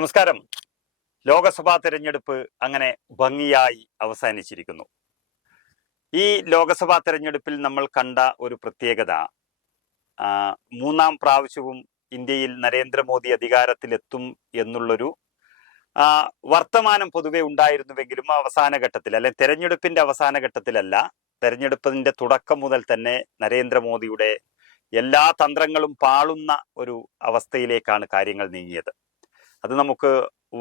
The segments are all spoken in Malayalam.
നമസ്കാരം. ലോകസഭാ തിരഞ്ഞെടുപ്പ് അങ്ങനെ ഭംഗിയായി അവസാനിച്ചിരിക്കുന്നു. ഈ ലോകസഭാ തിരഞ്ഞെടുപ്പിൽ നമ്മൾ കണ്ട ഒരു പ്രത്യേകത മൂന്നാം പ്രാവശ്യവും ഇന്ത്യയിൽ നരേന്ദ്രമോദി അധികാരത്തിലെത്തും എന്നുള്ളൊരു വർത്തമാനം പൊതുവെ ഉണ്ടായിരുന്നുവെങ്കിലും അവസാന ഘട്ടത്തിൽ അല്ലെ തെരഞ്ഞെടുപ്പിന്റെ അവസാന ഘട്ടത്തിലല്ല തെരഞ്ഞെടുപ്പിന്റെ തുടക്കം മുതൽ തന്നെ നരേന്ദ്രമോദിയുടെ എല്ലാ തന്ത്രങ്ങളും പാളുന്ന ഒരു അവസ്ഥയിലേക്കാണ് കാര്യങ്ങൾ നീങ്ങിയത്. അത് നമുക്ക്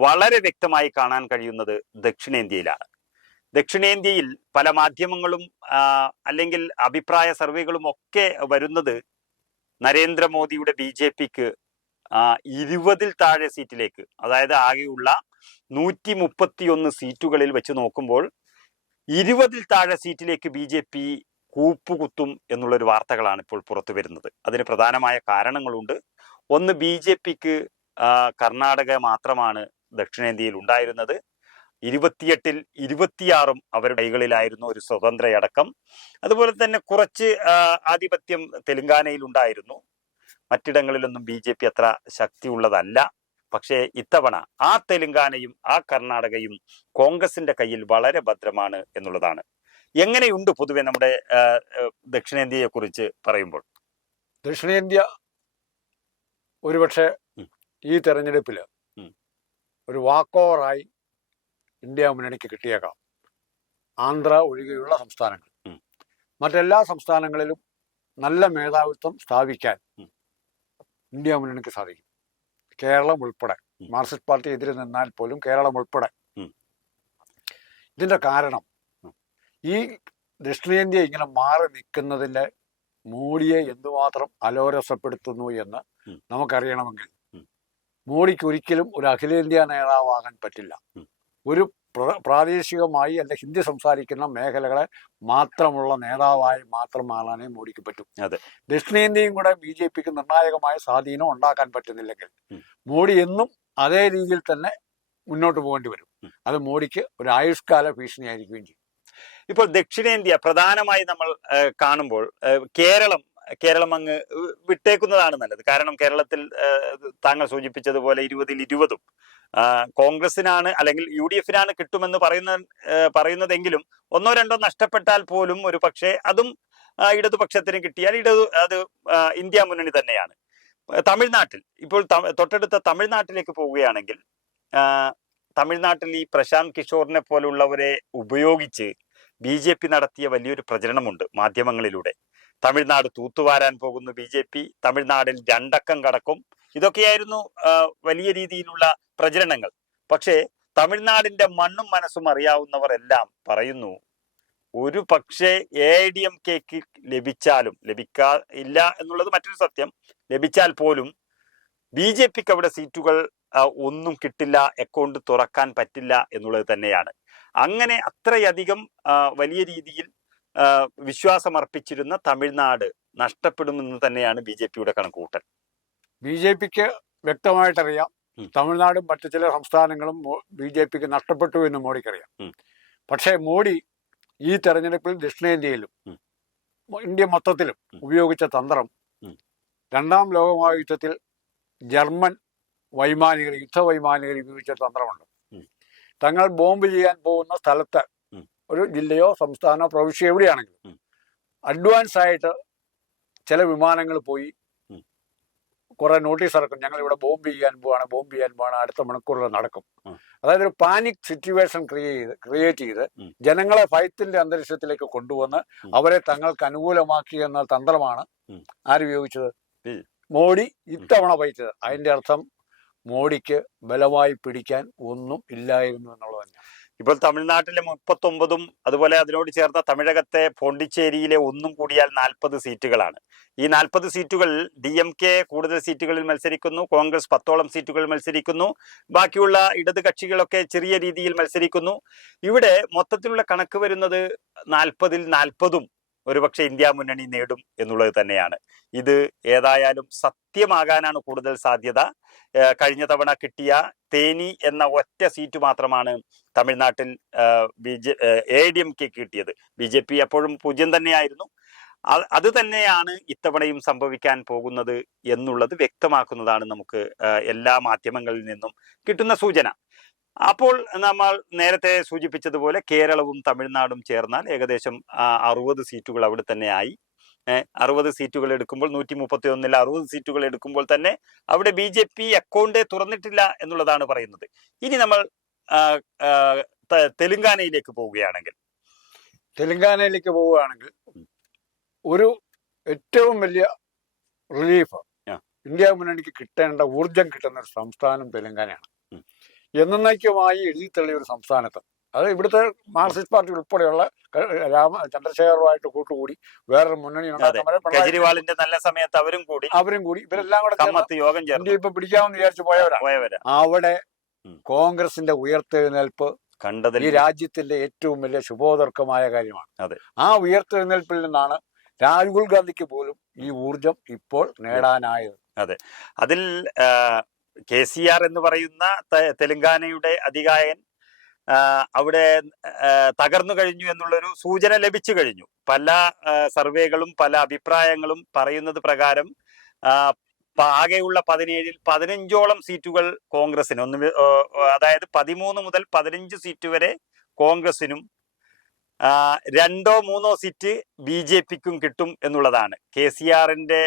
വളരെ വ്യക്തമായി കാണാൻ കഴിയുന്നത് ദക്ഷിണേന്ത്യയിലാണ്. ദക്ഷിണേന്ത്യയിൽ പല മാധ്യമങ്ങളും അല്ലെങ്കിൽ അഭിപ്രായ സർവേകളും ഒക്കെ വരുന്നത് നരേന്ദ്രമോദിയുടെ ബി ജെ പിക്ക് ഇരുപതിൽ താഴെ സീറ്റിലേക്ക് അതായത് ആകെയുള്ള നൂറ്റി മുപ്പത്തി ഒന്ന് സീറ്റുകളിൽ വെച്ച് നോക്കുമ്പോൾ ഇരുപതിൽ താഴെ സീറ്റിലേക്ക് ബി ജെ പി കൂപ്പുകുത്തും എന്നുള്ളൊരു വാർത്തകളാണ് ഇപ്പോൾ പുറത്തു വരുന്നത് അതിന് പ്രധാനമായ കാരണങ്ങളുണ്ട്. ഒന്ന് ബി ജെ പിക്ക് കർണാടക മാത്രമാണ് ദക്ഷിണേന്ത്യയിൽ ഉണ്ടായിരുന്നത്. ഇരുപത്തിയെട്ടിൽ ഇരുപത്തിയാറും അവരുടെ കൈകളിലായിരുന്നു ഒരു സ്വതന്ത്രയടക്കം. അതുപോലെ തന്നെ കുറച്ച് ആധിപത്യം തെലുങ്കാനയിൽ ഉണ്ടായിരുന്നു. മറ്റിടങ്ങളിലൊന്നും ബി ജെ പി അത്ര ശക്തിയുള്ളതല്ല. പക്ഷേ ഇത്തവണ ആ തെലുങ്കാനയും ആ കർണാടകയും കോൺഗ്രസിന്റെ കയ്യിൽ വളരെ ഭദ്രമാണ് എന്നുള്ളതാണ്. എങ്ങനെയുണ്ട് പൊതുവെ നമ്മുടെ ദക്ഷിണേന്ത്യയെ കുറിച്ച് പറയുമ്പോൾ? ദക്ഷിണേന്ത്യ ഒരുപക്ഷെ. ഈ തെരഞ്ഞെടുപ്പിൽ ഒരു വാക്കോവറായി ഇന്ത്യ മുന്നണിക്ക് കിട്ടിയേക്കാം ആന്ധ്ര ഒഴികെയുള്ള സംസ്ഥാനങ്ങൾ മറ്റെല്ലാ സംസ്ഥാനങ്ങളിലും നല്ല മേധാവിത്വം സ്ഥാപിക്കാൻ ഇന്ത്യ മുന്നണിക്ക് സാധിക്കും കേരളം ഉൾപ്പെടെ. മാർക്സിസ്റ്റ് പാർട്ടി എതിരെ നിന്നാൽ പോലും കേരളം ഉൾപ്പെടെ. ഇതിന്റെ കാരണം. ഈ ദക്ഷിണേന്ത്യ ഇങ്ങനെ മാറി നിൽക്കുന്നതിന്റെ മോഡിയെ എന്തുമാത്രം അലോരസപ്പെടുത്തുന്നു എന്ന് നമുക്കറിയണമെങ്കിൽ. മോഡിക്ക് ഒരിക്കലും ഒരു അഖിലേന്ത്യാ നേതാവാകാൻ പറ്റില്ല. ഒരു പ്ര- പ്രാദേശികമായി അല്ലെ ഹിന്ദി സംസാരിക്കുന്ന മേഖലകളെ മാത്രമുള്ള നേതാവായി മാത്രം മാറാനേ മോഡിക്ക് പറ്റും. അതെ. ദക്ഷിണേന്ത്യയും കൂടെ ബി ജെ പിക്ക് നിർണായകമായ സ്വാധീനം ഉണ്ടാക്കാൻ പറ്റുന്നില്ലെങ്കിൽ മോഡി എന്നും അതേ രീതിയിൽ തന്നെ മുന്നോട്ട് പോകേണ്ടി വരും. അത് മോഡിക്ക് ഒരു ആയുഷ്കാല ഭീഷണിയായിരിക്കുകയും ചെയ്യും. ഇപ്പോൾ ദക്ഷിണേന്ത്യ പ്രധാനമായി നമ്മൾ കാണുമ്പോൾ കേരളം കേരളം അങ്ങ് വിട്ടേക്കുന്നതാണ് നല്ലത്. കാരണം കേരളത്തിൽ താങ്കൾ സൂചിപ്പിച്ചതുപോലെ ഇരുപതിൽ ഇരുപതും കോൺഗ്രസിനാണ് അല്ലെങ്കിൽ യു ഡി എഫിനാണ് കിട്ടുമെന്ന് പറയുന്ന പറയുന്നതെങ്കിലും ഒന്നോ രണ്ടോ നഷ്ടപ്പെട്ടാൽ പോലും ഒരു പക്ഷേ അതും ഇടതുപക്ഷത്തിന് കിട്ടിയാൽ ഇടതു അത് ഇന്ത്യ മുന്നണി തന്നെയാണ്. തമിഴ്നാട്ടിൽ ഇപ്പോൾ തൊട്ടടുത്ത തമിഴ്നാട്ടിലേക്ക് പോവുകയാണെങ്കിൽ തമിഴ്നാട്ടിൽ ഈ പ്രശാന്ത് കിഷോറിനെ പോലുള്ളവരെ ഉപയോഗിച്ച് ബി നടത്തിയ വലിയൊരു പ്രചരണമുണ്ട് മാധ്യമങ്ങളിലൂടെ. തമിഴ്നാട് തൂത്തുവാരാൻ പോകുന്നു ബി ജെ പി തമിഴ്നാടിൽ രണ്ടക്കം കടക്കും. ഇതൊക്കെയായിരുന്നു വലിയ രീതിയിലുള്ള പ്രചരണങ്ങൾ. പക്ഷേ തമിഴ്നാടിന്റെ മണ്ണും മനസ്സും അറിയാവുന്നവർ എല്ലാം പറയുന്നു ഒരു പക്ഷേ എ ഐ ഡി എം കെക്ക് ലഭിച്ചാലും ലഭിക്കാ ഇല്ല എന്നുള്ളത് മറ്റൊരു സത്യം. ലഭിച്ചാൽ പോലും ബി ജെ പിക്ക് അവിടെ സീറ്റുകൾ ഒന്നും കിട്ടില്ല അക്കൗണ്ട് തുറക്കാൻ പറ്റില്ല എന്നുള്ളത് തന്നെയാണ്. അങ്ങനെ അത്രയധികം വലിയ രീതിയിൽ വിശ്വാസമർപ്പിച്ചിരുന്ന തമിഴ്നാട് നഷ്ടപ്പെടുമെന്ന് തന്നെയാണ് ബി ജെ പിയുടെ കണക്കുകൂട്ടൽ. ബി ജെ പിക്ക് വ്യക്തമായിട്ടറിയാം. തമിഴ്നാടും മറ്റു ചില സംസ്ഥാനങ്ങളും ബി ജെ പിക്ക് നഷ്ടപ്പെട്ടു എന്ന് മോഡിക്കറിയാം. പക്ഷേ മോഡി ഈ തെരഞ്ഞെടുപ്പിൽ ദക്ഷിണേന്ത്യയിലും ഇന്ത്യ മൊത്തത്തിലും ഉപയോഗിച്ച തന്ത്രം രണ്ടാം ലോകമഹായുദ്ധത്തിൽ ജർമ്മൻ വൈമാനികർ യുദ്ധവൈമാനികർ ഉപയോഗിച്ച തന്ത്രമുണ്ട്. തങ്ങൾ ബോംബ് ചെയ്യാൻ പോകുന്ന സ്ഥലത്ത്. ഒരു ജില്ലയോ സംസ്ഥാനമോ പ്രവിശ്യ എവിടെയാണെങ്കിലും അഡ്വാൻസ് ആയിട്ട് ചില വിമാനങ്ങൾ പോയി. കുറെ നോട്ടീസ് ഇറക്കും. ഞങ്ങൾ ഇവിടെ ബോംബ് ചെയ്യാൻ പോവാണ് ബോംബ് ചെയ്യാൻ പോവാണ് അടുത്ത മണിക്കൂറിൽ നടക്കും. അതായത് ഒരു പാനിക് സിറ്റുവേഷൻ ക്രിയേറ്റ് ചെയ്ത് ക്രിയേറ്റ് ചെയ്ത് ജനങ്ങളെ ഭയത്തിന്റെ അന്തരീക്ഷത്തിലേക്ക് കൊണ്ടുവന്ന് അവരെ തങ്ങൾക്ക് അനുകൂലമാക്കി എന്ന തന്ത്രമാണ് ആരുപയോഗിച്ചത് ആര് ഉപയോഗിച്ചത്? മോഡി ഇത്തവണ ഭയച്ചത് അതിന്റെ അർത്ഥം മോഡിക്ക് ബലമായി പിടിക്കാൻ ഒന്നും ഇല്ലായിരുന്നു എന്നുള്ളത് തന്നെയാണ്. ഇപ്പോൾ തമിഴ്നാട്ടിലെ മുപ്പത്തൊമ്പതും അതുപോലെ അതിനോട് ചേർന്ന തമിഴകത്തെ പോണ്ടിച്ചേരിയിലെ ഒന്നും കൂടിയാൽ നാൽപ്പത് സീറ്റുകളാണ്. ഈ നാൽപ്പത് സീറ്റുകൾ ഡി എം കെ കൂടുതൽ സീറ്റുകളിൽ മത്സരിക്കുന്നു കോൺഗ്രസ് പത്തോളം സീറ്റുകളിൽ മത്സരിക്കുന്നു ബാക്കിയുള്ള ഇടത് കക്ഷികളൊക്കെ ചെറിയ രീതിയിൽ മത്സരിക്കുന്നു. ഇവിടെ മൊത്തത്തിലുള്ള കണക്ക് വരുന്നത് നാൽപ്പതിൽ നാൽപ്പതും ഒരുപക്ഷെ ഇന്ത്യ മുന്നണി നേടും എന്നുള്ളത് തന്നെയാണ്. ഇത് ഏതായാലും സത്യമാകാനാണ് കൂടുതൽ സാധ്യത. കഴിഞ്ഞ തവണ കിട്ടിയ തേനി എന്ന ഒറ്റ സീറ്റ് മാത്രമാണ് തമിഴ്നാട്ടിൽ B J A D M K കിട്ടിയത്. ബി ജെ പി എപ്പോഴും പൂജ്യം തന്നെയായിരുന്നു. അത് തന്നെയാണ് ഇത്തവണയും സംഭവിക്കാൻ പോകുന്നത് എന്നുള്ളത് വ്യക്തമാക്കുന്നതാണ് നമുക്ക് എല്ലാ മാധ്യമങ്ങളിൽ നിന്നും കിട്ടുന്ന സൂചന. അപ്പോൾ നമ്മൾ നേരത്തെ സൂചിപ്പിച്ചതുപോലെ കേരളവും തമിഴ്നാടും ചേർന്നാൽ ഏകദേശം അറുപത് സീറ്റുകൾ അവിടെ തന്നെ ആയി അറുപത് സീറ്റുകൾ എടുക്കുമ്പോൾ നൂറ്റി മുപ്പത്തി ഒന്നിൽ അറുപത് സീറ്റുകൾ എടുക്കുമ്പോൾ തന്നെ അവിടെ ബി ജെ പി അക്കൗണ്ട് തുറന്നിട്ടില്ല എന്നുള്ളതാണ് പറയുന്നത് ഇനി നമ്മൾ തെലുങ്കാനയിലേക്ക് പോവുകയാണെങ്കിൽ തെലുങ്കാനയിലേക്ക് പോവുകയാണെങ്കിൽ ഒരു ഏറ്റവും വലിയ റിലീഫ്. ഇന്ത്യ മുന്നണിക്ക് കിട്ടേണ്ട ഊർജം കിട്ടുന്ന ഒരു സംസ്ഥാനം തെലങ്കാനയാണ്. എന്നേക്കുമായി എഴുതി ഒരു സംസ്ഥാനത്ത്. അത് ഇവിടുത്തെ മാർക്സിസ്റ്റ് പാർട്ടി ഉൾപ്പെടെയുള്ള രാമ ചന്ദ്രശേഖറുമായിട്ട് കൂട്ടുകൂടി വേറൊരു മുന്നണി കേജ്രിവാളിന്റെ നല്ല സമയത്ത് അവരും കൂടി അവരും കൂടി ഇവരെല്ലാം കൂടെ യോഗം ചേർന്നു. ഇപ്പൊ പിടിക്കാമെന്ന് വിചാരിച്ചു പോയവരാ. അവിടെ കോൺഗ്രസിന്റെ ഉയർത്തെഴുന്നേൽപ്പ് ഈ കണ്ടതിൽ രാജ്യത്തിന്റെ ഏറ്റവും വലിയ ശുഭോദർക്കമായ കാര്യമാണ്. അതെ. ആ ഉയർത്തെഴുന്നേൽപ്പിൽ നിന്നാണ് രാഹുൽ ഗാന്ധിക്ക് പോലും ഈ ഊർജം ഇപ്പോൾ നേടാനായത്. അതെ. അതിൽ കെ സി ആർ എന്ന് പറയുന്ന തെലങ്കാനയുടെ അധികായൻ അവിടെ തകർന്നു കഴിഞ്ഞു എന്നുള്ളൊരു സൂചന ലഭിച്ചു കഴിഞ്ഞു. പല സർവേകളും പല അഭിപ്രായങ്ങളും പറയുന്നത് പ്രകാരം ആകെയുള്ള പതിനേഴിൽ പതിനഞ്ചോളം സീറ്റുകൾ കോൺഗ്രസിന് ഒന്ന് അതായത് പതിമൂന്ന് മുതൽ പതിനഞ്ച് സീറ്റ് വരെ കോൺഗ്രസിനും രണ്ടോ മൂന്നോ സീറ്റ് ബി ജെ പിക്കും കിട്ടും എന്നുള്ളതാണ്. കെ സി ആറിന്റെ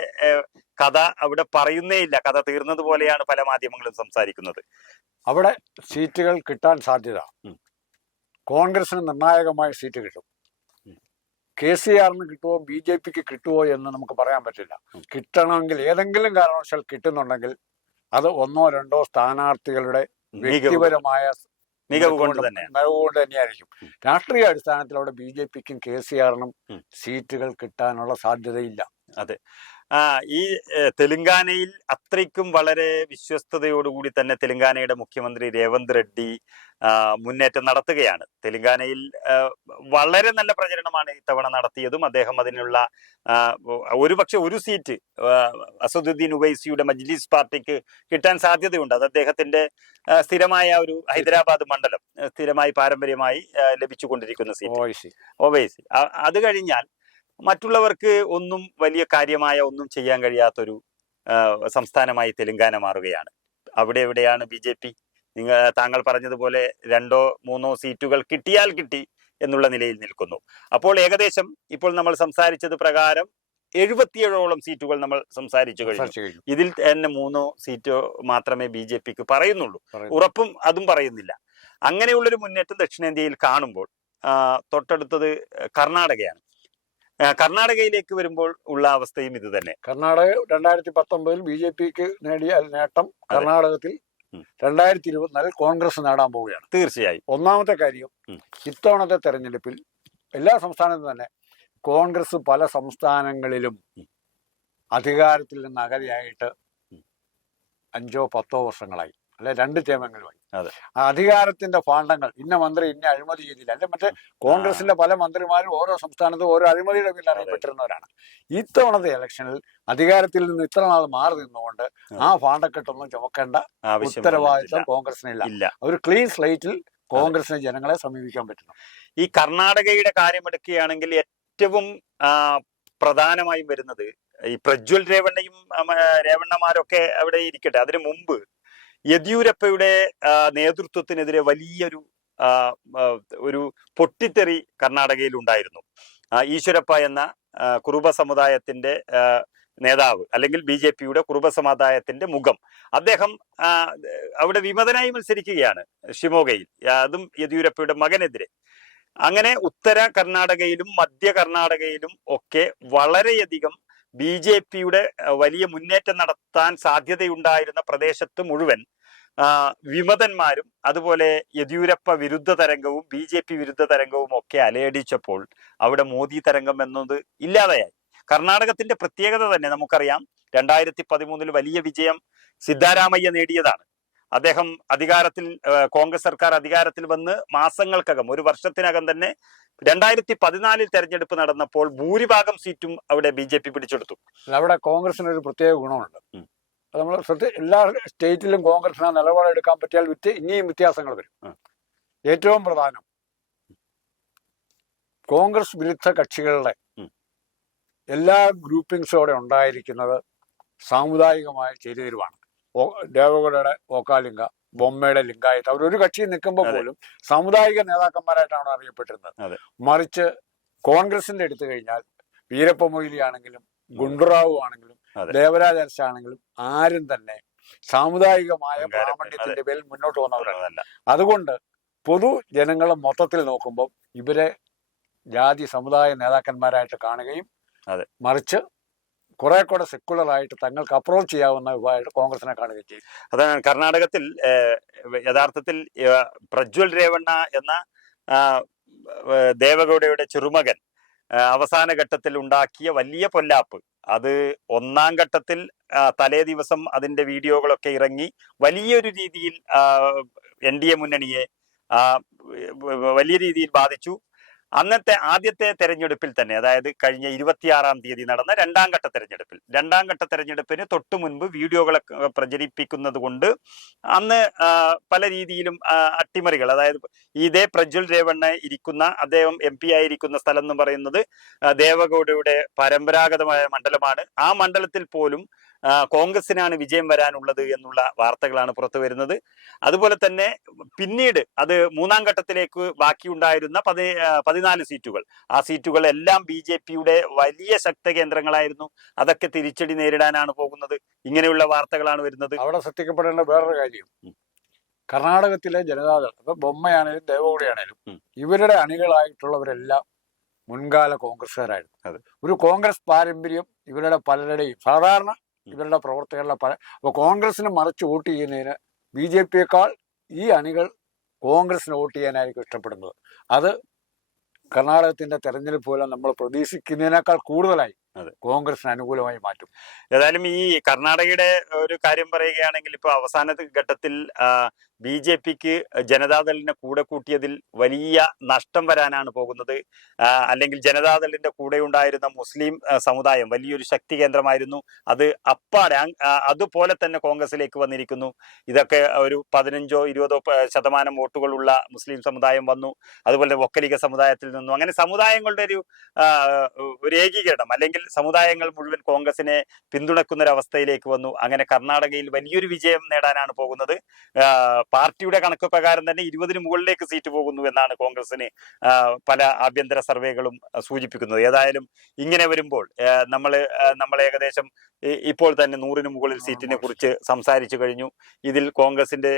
കഥ അവിടെ പറയുന്നേ ഇല്ല. കഥ തീർന്നതുപോലെയാണ് പല മാധ്യമങ്ങളും സംസാരിക്കുന്നത്. അവിടെ സീറ്റുകൾ കിട്ടാൻ സാധ്യത. കോൺഗ്രസിന് നിർണായകമായ സീറ്റ് കിട്ടും. കെ സി ആറിന് കിട്ടുമോ ബി ജെ പിക്ക് കിട്ടുമോ എന്ന് നമുക്ക് പറയാൻ പറ്റില്ല. കിട്ടണമെങ്കിൽ ഏതെങ്കിലും കാരണവശാൽ കിട്ടുന്നുണ്ടെങ്കിൽ അത് ഒന്നോ രണ്ടോ സ്ഥാനാർത്ഥികളുടെ വ്യക്തിപരമായ മികവ് കൊണ്ട് തന്നെ മികവ് കൊണ്ട് തന്നെയായിരിക്കും. രാഷ്ട്രീയ അടിസ്ഥാനത്തിൽ അവിടെ ബി ജെ പിക്കും കെ സി ആറിനും സീറ്റുകൾ കിട്ടാനുള്ള സാധ്യതയില്ല. ആ ഈ തെലുങ്കാനയിൽ അത്രയ്ക്കും വളരെ വിശ്വസ്തയോടുകൂടി തന്നെ തെലുങ്കാനയുടെ മുഖ്യമന്ത്രി രേവന്ത് റെഡ്ഡി മുന്നേറ്റം നടത്തുകയാണ്. തെലുങ്കാനയിൽ വളരെ നല്ല പ്രചരണമാണ് ഇത്തവണ നടത്തിയതും. അദ്ദേഹം അതിനുള്ള ഒരുപക്ഷെ ഒരു സീറ്റ് അസദുദ്ദീൻ ഉവൈസിയുടെ മജ്ലിസ് പാർട്ടിക്ക് കിട്ടാൻ സാധ്യതയുണ്ട്. അത് അദ്ദേഹത്തിന്റെ സ്ഥിരമായ ഒരു ഹൈദരാബാദ് മണ്ഡലം സ്ഥിരമായി പാരമ്പര്യമായി ലഭിച്ചുകൊണ്ടിരിക്കുന്ന സീറ്റ്. ഓവൈസി അത് കഴിഞ്ഞാൽ മറ്റുള്ളവർക്ക് ഒന്നും വലിയ കാര്യമായ ഒന്നും ചെയ്യാൻ കഴിയാത്തൊരു സംസ്ഥാനമായി തെലുങ്കാന മാറുകയാണ്. അവിടെ എവിടെയാണ് ബി ജെ പി? നിങ്ങൾ താങ്കൾ പറഞ്ഞതുപോലെ രണ്ടോ മൂന്നോ സീറ്റുകൾ കിട്ടിയാൽ കിട്ടി എന്നുള്ള നിലയിൽ നിൽക്കുന്നു. അപ്പോൾ ഏകദേശം ഇപ്പോൾ നമ്മൾ സംസാരിച്ചത് പ്രകാരം എഴുപത്തിയേഴോളം സീറ്റുകൾ നമ്മൾ സംസാരിച്ചു കഴിഞ്ഞു. ഇതിൽ തന്നെ മൂന്നോ സീറ്റോ മാത്രമേ ബി ജെ പിക്ക് പറയുന്നുള്ളൂ. ഉറപ്പും അതും പറയുന്നില്ല. അങ്ങനെയുള്ളൊരു മുന്നേറ്റം ദക്ഷിണേന്ത്യയിൽ കാണുമ്പോൾ തൊട്ടടുത്തത് കർണാടകയാണ്. കർണാടകയിലേക്ക് വരുമ്പോൾ ഉള്ള അവസ്ഥയും ഇത് തന്നെ. കർണാടക രണ്ടായിരത്തി പത്തൊമ്പതിൽ ബി ജെ പിക്ക് നേടിയ നേട്ടം കർണാടകത്തിൽ. രണ്ടായിരത്തി ഇരുപത്തിനാലിൽ കോൺഗ്രസ് നേടാൻ പോവുകയാണ്. തീർച്ചയായും. ഒന്നാമത്തെ കാര്യം. ഇത്തവണത്തെ തെരഞ്ഞെടുപ്പിൽ എല്ലാ സംസ്ഥാനത്തും തന്നെ കോൺഗ്രസ് പല സംസ്ഥാനങ്ങളിലും അധികാരത്തിൽ നിന്ന് അകലെയായിട്ട് അഞ്ചോ പത്തോ വർഷങ്ങളായി. അല്ലെ രണ്ട്. ആ അധികാരത്തിന്റെ ഭാണ്ഡങ്ങൾ ഇന്ന മന്ത്രി ഇന്നെ അഴിമതി ചെയ്തില്ല. അല്ലെ മറ്റേ കോൺഗ്രസിന്റെ പല മന്ത്രിമാരും ഓരോ സംസ്ഥാനത്തും ഓരോ അഴിമതിയുടെ പേരിൽ അറിയപ്പെട്ടിരുന്നവരാണ്. ഇത്തവണത്തെ ഇലക്ഷനിൽ അധികാരത്തിൽ നിന്ന് ഇത്ര നാൾ മാറി നിന്നുകൊണ്ട് ആ. ഭാണ്ഡക്കെട്ടൊന്നും ചുമക്കേണ്ട ഉത്തരവാദിത്തം. കോൺഗ്രസിനില്ല. ഇല്ല. ഒരു ക്ലീൻ സ്ലൈറ്റിൽ കോൺഗ്രസിന് ജനങ്ങളെ സമീപിക്കാൻ പറ്റുന്നു. ഈ കർണാടകയുടെ കാര്യമെടുക്കുകയാണെങ്കിൽ ഏറ്റവും ആ, പ്രധാനമായും വരുന്നത് ഈ പ്രജ്വൽ രേവണ്ണയും രേവണ്ണമാരൊക്കെ അവിടെ ഇരിക്കട്ടെ. അതിനു മുമ്പ് യെദ്യൂരപ്പയുടെ നേതൃത്വത്തിനെതിരെ വലിയൊരു ഒരു പൊട്ടിത്തെറി കർണാടകയിൽ ഉണ്ടായിരുന്നു. ഈശ്വരപ്പ എന്ന കുറുബ സമുദായത്തിന്റെ നേതാവ് അല്ലെങ്കിൽ ബി ജെ പിയുടെ കുറുബ സമുദായത്തിന്റെ മുഖം. അദ്ദേഹം അവിടെ വിമതനായി മത്സരിക്കുകയാണ് ഷിമോഗയിൽ അതും യെദ്യൂരപ്പയുടെ മകനെതിരെ. അങ്ങനെ ഉത്തര കർണാടകയിലും മധ്യ കർണാടകയിലും ഒക്കെ വളരെയധികം ബി ജെ പിയുടെ വലിയ മുന്നേറ്റം നടത്താൻ സാധ്യതയുണ്ടായിരുന്ന പ്രദേശത്ത് മുഴുവൻ വിമതന്മാരും അതുപോലെ യെദ്യൂരപ്പ വിരുദ്ധ തരംഗവും ബി ജെ പി വിരുദ്ധ തരംഗവും ഒക്കെ അലയടിച്ചപ്പോൾ അവിടെ മോദി തരംഗം എന്നത് ഇല്ലാതെയായി. കർണാടകത്തിന്റെ പ്രത്യേകത തന്നെ നമുക്കറിയാം. രണ്ടായിരത്തി പതിമൂന്നിൽ വലിയ വിജയം സിദ്ധാരാമയ്യ നേടിയതാണ്. അദ്ദേഹം അധികാരത്തിൽ കോൺഗ്രസ് സർക്കാർ അധികാരത്തിൽ വന്ന് മാസങ്ങൾക്കകം ഒരു വർഷത്തിനകം തന്നെ രണ്ടായിരത്തി പതിനാലിൽ തെരഞ്ഞെടുപ്പ് നടന്നപ്പോൾ ഭൂരിഭാഗം സീറ്റും അവിടെ ബി ജെ പി പിടിച്ചെടുത്തു. അവിടെ കോൺഗ്രസിന് ഒരു പ്രത്യേക ഗുണമുണ്ട്. നമ്മൾ ശ്രദ്ധ എല്ലാ സ്റ്റേറ്റിലും കോൺഗ്രസിന് ആ നിലപാടെടുക്കാൻ പറ്റിയാൽ വിറ്റ് ഇനിയും വ്യത്യാസങ്ങൾ വരും. ഏറ്റവും പ്രധാനം കോൺഗ്രസ് വിരുദ്ധ കക്ഷികളുടെ. എല്ലാ ഗ്രൂപ്പിംഗ്സോടെ ഉണ്ടായിരിക്കുന്നത് സാമുദായികമായ ചേരിതിരിവാണ് ദേവഗൗഡയുടെ ഓക്കാലിംഗ ബൊമ്മയുടെ ലിംഗായത്ത് അവർ ഒരു കക്ഷിയിൽ നിൽക്കുമ്പോൾ പോലും സാമുദായിക നേതാക്കന്മാരായിട്ടാണ് അറിയപ്പെട്ടിരുന്നത്. മറിച്ച് കോൺഗ്രസിന്റെ എടുത്തു കഴിഞ്ഞാൽ വീരപ്പ മൊയ്ലി ആണെങ്കിലും ഗുണ്ടുറാവു ആണെങ്കിലും. ദേവരാജ അരശ ആണെങ്കിലും ആരും തന്നെ സാമുദായികമായ ബ്രാഹ്മണ്യത്തിന്റെ പ്രാമണ്യത്തിന്റെ പേരിൽ മുന്നോട്ട് വന്നവരല്ല അതുകൊണ്ട് പൊതു ജനങ്ങളെ മൊത്തത്തിൽ നോക്കുമ്പോൾ ഇവരെ ജാതി സമുദായ നേതാക്കന്മാരായിട്ട് കാണുകയും. മറിച്ച് കുറെ കൂടെ സെക്കുലറായിട്ട് തങ്ങൾക്ക് അപ്രോച്ച് ചെയ്യാവുന്ന വിഭാഗമായിട്ട് കോൺഗ്രസിനെ കാണുകയും ചെയ്യും. അതാണ് കർണാടകത്തിൽ യഥാർത്ഥത്തിൽ പ്രജ്വൽ രേവണ്ണ എന്ന ദേവഗൗഡയുടെ ചെറുമകൻ അവസാന ഘട്ടത്തിൽ ഉണ്ടാക്കിയ വലിയ പൊല്ലാപ്പ്. അത് ഒന്നാം ഘട്ടത്തിൽ തലേ ദിവസം അതിന്റെ വീഡിയോകളൊക്കെ ഇറങ്ങി വലിയൊരു രീതിയിൽ എൻ ഡി എ മുന്നണിയെ വലിയ രീതിയിൽ ബാധിച്ചു. അന്നത്തെ ആദ്യത്തെ തെരഞ്ഞെടുപ്പിൽ തന്നെ അതായത് കഴിഞ്ഞ ഇരുപത്തിയാറാം തീയതി നടന്ന രണ്ടാം ഘട്ട തെരഞ്ഞെടുപ്പിൽ. രണ്ടാം ഘട്ട തെരഞ്ഞെടുപ്പിന് തൊട്ടു മുൻപ് വീഡിയോകളൊക്കെ പ്രചരിപ്പിക്കുന്നത് കൊണ്ട് അന്ന് പല രീതിയിലും അട്ടിമറികൾ അതായത് ഇതേ പ്രജ്വൽ രേവണ്ണ ഇരിക്കുന്ന അദ്ദേഹം എം പി ആയിരിക്കുന്ന സ്ഥലം എന്ന് പറയുന്നത് ദേവഗൌഡയുടെ പരമ്പരാഗതമായ മണ്ഡലമാണ്. ആ മണ്ഡലത്തിൽ പോലും കോൺഗ്രസിനാണ് വിജയം വരാനുള്ളത് എന്നുള്ള വാർത്തകളാണ് പുറത്തു വരുന്നത്. അതുപോലെ തന്നെ പിന്നീട് അത് മൂന്നാം ഘട്ടത്തിലേക്ക് ബാക്കിയുണ്ടായിരുന്ന പതി പതിനാല് സീറ്റുകൾ. ആ സീറ്റുകൾ എല്ലാം ബി ജെ പിയുടെ വലിയ ശക്ത കേന്ദ്രങ്ങളായിരുന്നു. അതൊക്കെ തിരിച്ചടി നേരിടാനാണ് പോകുന്നത്. ഇങ്ങനെയുള്ള വാർത്തകളാണ് വരുന്നത്. അവിടെ ശ്രദ്ധിക്കപ്പെടേണ്ട വേറൊരു കാര്യം. കർണാടകത്തിലെ ജനതാദൾ ഇപ്പൊ ബൊമ്മയാണേലും ദേവഗൗഡയാണേലും ഇവരുടെ അണികളായിട്ടുള്ളവരെല്ലാം മുൻകാല കോൺഗ്രസ്സുകാരായിരുന്നു. ഒരു കോൺഗ്രസ് പാരമ്പര്യം ഇവരുടെ പലരുടെയും സാധാരണ. ഇവരുടെ പ്രവർത്തകരുടെ പല അപ്പോൾ കോൺഗ്രസിന് മറിച്ച് വോട്ട് ചെയ്യുന്നതിന് ബി ജെ പിയേക്കാൾ ഈ അണികൾ കോൺഗ്രസിന് വോട്ട് ചെയ്യാനായിരിക്കും ഇഷ്ടപ്പെടുന്നത്. അത് കർണാടകത്തിന്റെ തെരഞ്ഞെടുപ്പ് പോലെ നമ്മൾ പ്രതീക്ഷിക്കുന്നതിനേക്കാൾ കൂടുതലായി. കോൺഗ്രസിന് അനുകൂലമായി മാറ്റും. ഏതായാലും ഈ കർണാടകയുടെ ഒരു കാര്യം പറയുകയാണെങ്കിൽ ഇപ്പൊ അവസാന ഘട്ടത്തിൽ ബി ജെ പിക്ക് ജനതാദളിനെ കൂടെ കൂട്ടിയതിൽ വലിയ നഷ്ടം വരാനാണ് പോകുന്നത്. അല്ലെങ്കിൽ ജനതാദളിന്റെ കൂടെ ഉണ്ടായിരുന്ന മുസ്ലിം സമുദായം വലിയൊരു ശക്തി കേന്ദ്രമായിരുന്നു. അത് അപ്പാടെ അതുപോലെ തന്നെ കോൺഗ്രസിലേക്ക് വന്നിരിക്കുന്നു. ഇതൊക്കെ ഒരു പതിനഞ്ചോ ഇരുപതോ ശതമാനം വോട്ടുകളുള്ള മുസ്ലിം സമുദായം വന്നു. അതുപോലെ ഒക്കലിക സമുദായത്തിൽ നിന്നു. അങ്ങനെ സമുദായങ്ങളുടെ ഒരു ഒരു ഏകീകരണം അല്ലെങ്കിൽ സമുദായങ്ങൾ മുഴുവൻ കോൺഗ്രസിനെ പിന്തുണക്കുന്ന ഒരു അവസ്ഥയിലേക്ക് വന്നു. അങ്ങനെ കർണാടകയിൽ വലിയൊരു വിജയം നേടാനാണ് പോകുന്നത്. പാർട്ടിയുടെ കണക്ക് പ്രകാരം തന്നെ ഇരുപതിന് മുകളിലേക്ക് സീറ്റ് പോകുന്നു എന്നാണ് കോൺഗ്രസിന് പല ആഭ്യന്തര സർവേകളും സൂചിപ്പിക്കുന്നത്. ഏതായാലും ഇങ്ങനെ വരുമ്പോൾ നമ്മൾ നമ്മൾ ഏകദേശം ഇപ്പോൾ തന്നെ നൂറിന് മുകളിൽ സീറ്റിനെ കുറിച്ച് സംസാരിച്ചു കഴിഞ്ഞു. ഇതിൽ കോൺഗ്രസിന്റെ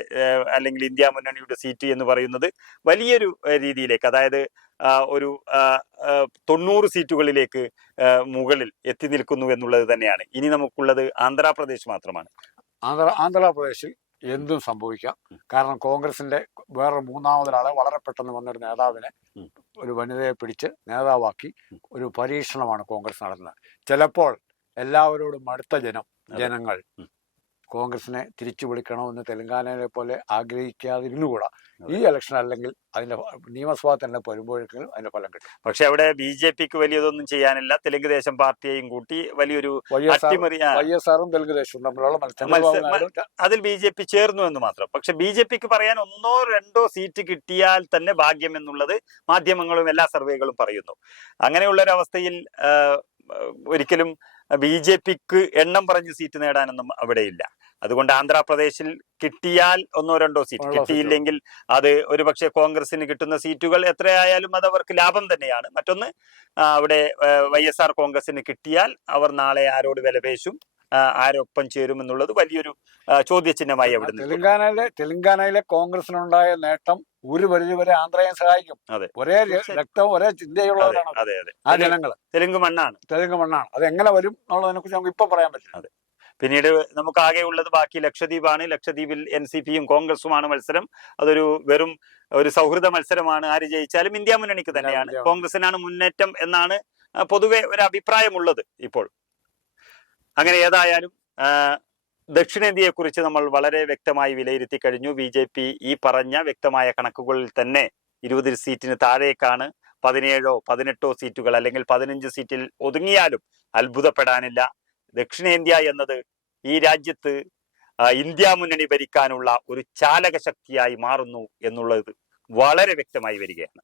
അല്ലെങ്കിൽ ഇന്ത്യ മുന്നണിയുടെ സീറ്റ് എന്ന് പറയുന്നത് വലിയൊരു രീതിയിലേക്ക് അതായത് ഒരു തൊണ്ണൂറ് സീറ്റുകളിലേക്ക് മുകളിൽ എത്തി നിൽക്കുന്നു എന്നുള്ളത് തന്നെയാണ്. ഇനി നമുക്കുള്ളത് ആന്ധ്രാപ്രദേശ് മാത്രമാണ്. ആന്ധ്ര ആന്ധ്രാപ്രദേശിൽ എന്തും സംഭവിക്കാം. കാരണം കോൺഗ്രസിന്റെ വേറെ മൂന്നാമതൊരാളെ വളരെ പെട്ടെന്ന് വന്നൊരു നേതാവിനെ ഒരു വനിതയെ പിടിച്ച് നേതാവാക്കി ഒരു പരീക്ഷണമാണ് കോൺഗ്രസ് നടത്തുന്നത്. ചിലപ്പോൾ എല്ലാവരോടും അടുത്ത ജനം ജനങ്ങൾ. കോൺഗ്രസിനെ തിരിച്ചു വിളിക്കണമെന്ന് തെലങ്കാനയെ പോലെ ആഗ്രഹിക്കാതിരുന്നുകൂടാ. ഈ ഇലക്ഷൻ അല്ലെങ്കിൽ അതിന്റെ നിയമസഭ തന്നെ വരുമ്പോഴേക്കും അതിന്റെ ഫലം കിട്ടും. പക്ഷെ അവിടെ ബി ജെ പിക്ക് വലിയതൊന്നും ചെയ്യാനില്ല. തെലുങ്ക് ദേശം പാർട്ടിയെയും കൂട്ടി വലിയൊരു വൈ എസ് ആറും തെലുങ്ക് ദേശവും തമ്മിലുള്ള മത്സരം അതിൽ ബി ജെ പി ചേർന്നു എന്ന് മാത്രം. പക്ഷെ ബി ജെ പിക്ക് പറയാൻ ഒന്നോ രണ്ടോ സീറ്റ് കിട്ടിയാൽ തന്നെ ഭാഗ്യം എന്നുള്ളത് മാധ്യമങ്ങളും എല്ലാ സർവേകളും പറയുന്നു. അങ്ങനെയുള്ള ഒരു അവസ്ഥയിൽ ഒരിക്കലും ബി ജെ പിക്ക് എണ്ണം പറഞ്ഞ് സീറ്റ് നേടാനൊന്നും അവിടെയില്ല. അതുകൊണ്ട് ആന്ധ്രാപ്രദേശിൽ കിട്ടിയാൽ ഒന്നോ രണ്ടോ സീറ്റ്. കിട്ടിയില്ലെങ്കിൽ അത് ഒരുപക്ഷെ കോൺഗ്രസിന് കിട്ടുന്ന സീറ്റുകൾ എത്രയായാലും അത് അവർക്ക് ലാഭം തന്നെയാണ്. മറ്റൊന്ന് അവിടെ വൈ എസ് ആർ കോൺഗ്രസിന് കിട്ടിയാൽ അവർ നാളെ ആരോട് വിലപേശും ആരൊപ്പം ചേരും എന്നുള്ളത് വലിയൊരു ചോദ്യചിഹ്നമായി അവിടെ. തെലങ്കാനയിലെ തെലങ്കാനയിലെ കോൺഗ്രസിനുണ്ടായ നേട്ടം ഒരു പരിധി വരെ ആന്ധ്രയെ സഹായിക്കും. അതെ. ഒരേ രക്തം ഒരേ ചിന്തയുള്ളവരാണ് ആ ജനങ്ങൾ തെലുങ്ക് മണ്ണാണ്. തെലുങ്ക് മണ്ണാണ്. അത് എങ്ങനെ വരും എന്നുള്ളതിനെ കുറിച്ച് നമുക്ക് ഇപ്പൊ പറയാൻ പറ്റില്ല. പിന്നീട് നമുക്ക് ആകെ ഉള്ളത് ബാക്കി ലക്ഷദ്വീപാണ്. ലക്ഷദ്വീപിൽ എൻ സി പിയും കോൺഗ്രസുമാണ് മത്സരം. അതൊരു വെറും ഒരു സൗഹൃദ മത്സരമാണ്. ആര് ജയിച്ചാലും ഇന്ത്യ മുന്നണിക്ക് തന്നെയാണ്. കോൺഗ്രസിനാണ് മുന്നേറ്റം എന്നാണ് പൊതുവെ ഒരു അഭിപ്രായമുള്ളത് ഇപ്പോൾ. അങ്ങനെ ഏതായാലും ദക്ഷിണേന്ത്യയെക്കുറിച്ച് ദക്ഷിണേന്ത്യയെ കുറിച്ച് നമ്മൾ വളരെ വ്യക്തമായി വിലയിരുത്തി കഴിഞ്ഞു. ബി ജെ പി ഈ പറഞ്ഞ വ്യക്തമായ കണക്കുകളിൽ തന്നെ ഇരുപത് സീറ്റിന് താഴേക്കാണ്. പതിനേഴോ പതിനെട്ടോ സീറ്റുകൾ അല്ലെങ്കിൽ പതിനഞ്ച് സീറ്റിൽ ഒതുങ്ങിയാലും അത്ഭുതപ്പെടാനില്ല. ദക്ഷിണേന്ത്യ എന്നത് ഈ രാജ്യത്ത് ഇന്ത്യ മുന്നണി ഭരിക്കാനുള്ള ഒരു ചാലക ശക്തിയായി മാറുന്നു എന്നുള്ളത് വളരെ വ്യക്തമായി വരികയാണ്.